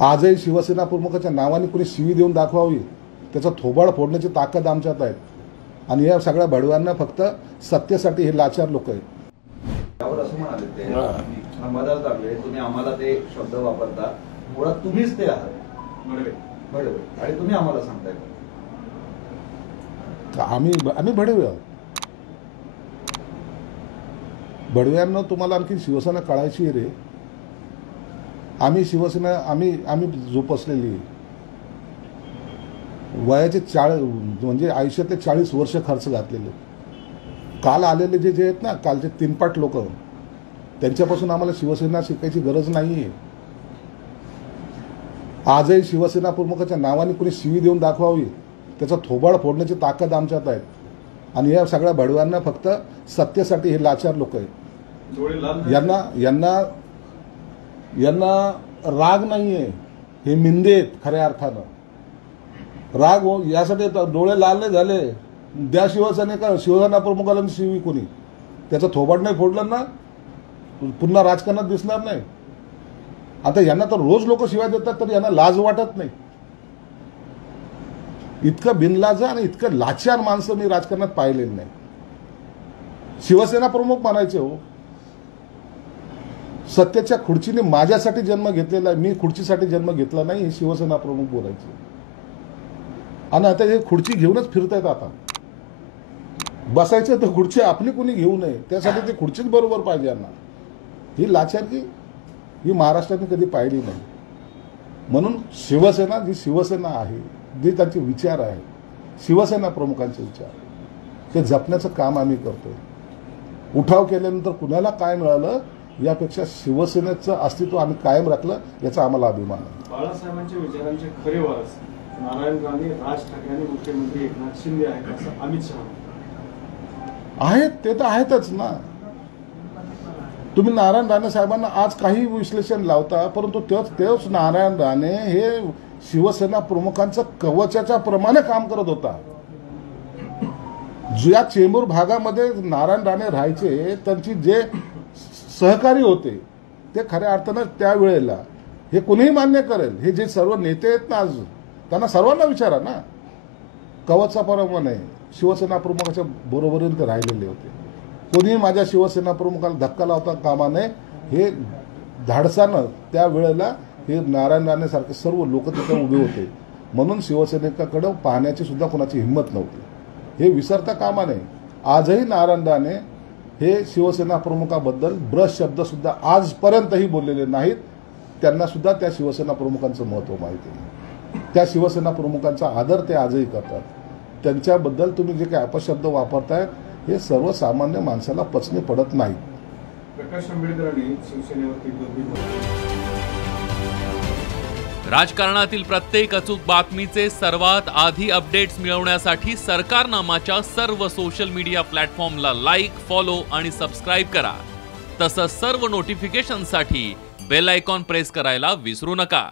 आजही शिवसेना प्रमुखाच्या नावाने कोणी शिवी देऊन दाखवावी, त्याचा थोबाड फोडण्याची ताकद आमच्यात आहे. आणि या सगळ्या भडव्यांना फक्त सत्तेसाठी हे लाचार लोक आहेत. त्यावर असं म्हणाले ते मदत लागले, तुम्ही आम्हाला ते शब्द वापरता, मुळात तुम्हीच ते आहात बरोबर, आणि तुम्ही आम्हाला सांगताय आम्ही भडवे आहोत. भडव्यांना तुम्हाला आणखी शिवसेना कळायची रे. आम्ही शिवसेना आम्ही जोपासलेली वयाचे 40 म्हणजे आयुष्यातले 40 वर्ष खर्च घातलेले. काल आलेले जे आहेत ना, कालचे 3 पाट लोक, त्यांच्यापासून आम्हाला शिवसेना शिकायची गरज नाहीये. आजही शिवसेना प्रमुखाच्या नावाने कोणी शिवी देऊन दाखवावी, त्याचा थोबाड फोडण्याची ताकद आमच्यात आहे. आणि या सगळ्या भडव्यांना फक्त सत्तेसाठी हे लाचार लोक आहेत. यांना राग नाहीये, हे मिंदे आहेत खऱ्या अर्थानं. राग यासाठी डोळे लाल नाही झाले. द्या शिवसेना प्रमुखाला शिवी कोणी त्याचं थोबाड नाही फोडलं ना, पुन्हा राजकारणात दिसणार नाही. आता यांना तर रोज लोक शिवाय देतात, तर यांना लाज वाटत नाही. इतकं बिनलाज आणि इतकं लाचार माणसं मी राजकारणात पाहिलेलं नाही. शिवसेना प्रमुख म्हणायचे हो, सत्तेच्या खुर्चीने माझ्यासाठी जन्म घेतलेला आहे, मी खुर्चीसाठी जन्म घेतला नाही, हे शिवसेना प्रमुख बोलायचे. आणि आता हे खुर्ची घेऊनच फिरतायत. आता बसायचं तर खुर्ची आपली कोणी घेऊ नये, त्यासाठी ते खुर्चीच बरोबर पाहिजे यांना. ही लाचारगी ही महाराष्ट्राने कधी पाहिली नाही. म्हणून शिवसेना जी शिवसेना आहे, जे त्यांचे विचार आहे, शिवसेना प्रमुखांचे विचार, ते जपण्याचं काम आम्ही करतोय. उठाव केल्यानंतर कुणाला काय मिळालं यापेक्षा शिवसेनेचं अस्तित्व आम्ही कायम राखलं, याचा आम्हाला अभिमान आहे. बाळासाहेबांच्या विचारांचे खरे वारस नारायण राणे, राज ठाकरे आणि मुख्यमंत्री एकनाथ शिंदे आहेत असं अमित शहा आहेत. ते तर आहेतच ना. तुम्ही नारायण राणे साहेबांना आज काही विश्लेषण लावता, परंतु तेच नारायण राणे हे शिवसेना प्रमुखांचं कवचाच्या प्रमाणे काम करत होता. ज्या चेंबूर भागामध्ये नारायण राणे राहायचे, त्यांची जे सहकारी होते ते खऱ्या अर्थानं त्यावेळेला हे कोणीही मान्य करेल. हे जे सर्व नेते आहेत ना आज, त्यांना सर्वांना विचारा ना, कवचा प्रमाणे शिवसेना प्रमुखाच्या बरोबरीने ते राहिलेले होते. कोणीही माझ्या शिवसेना प्रमुखाला धक्का लावता कामा नये, हे धाडसानं त्यावेळेला हे नारायण राणे सारखे सर्व लोक तिथे उभे होते. म्हणून शिवसेनेकडे पाहण्याची सुद्धा कोणाची हिंमत नव्हती. हे विसरता कामा नये. आजही नारायण राणे हे शिवसेना प्रमुखाबद्दल ब्रश शब्द सुद्धा आजपर्यंतही बोललेले नाहीत. त्यांना सुद्धा त्या शिवसेना प्रमुखांचं महत्त्व माहिती आहे. त्या शिवसेना प्रमुखांचा आदर ते आजही करतात. त्यांच्याबद्दल तुम्ही जे काही अपशब्द वापरताय हे सर्वसामान्य माणसाला पचनी पडत नाही. प्रकाश आंबेडकरांनी शिवसेनेवरती राजकारणातील प्रत्येक अचूक बातमीचे सर्वात आधी अपडेट्स मिळवण्यासाठी सरकारनामाच्या सर्व सोशल मीडिया प्लॅटफॉर्मला लाईक, फॉलो आणि सबस्क्राईब करा. तसंच सर्व नोटिफिकेशनसाठी बेल आयकॉन प्रेस करायला विसरू नका.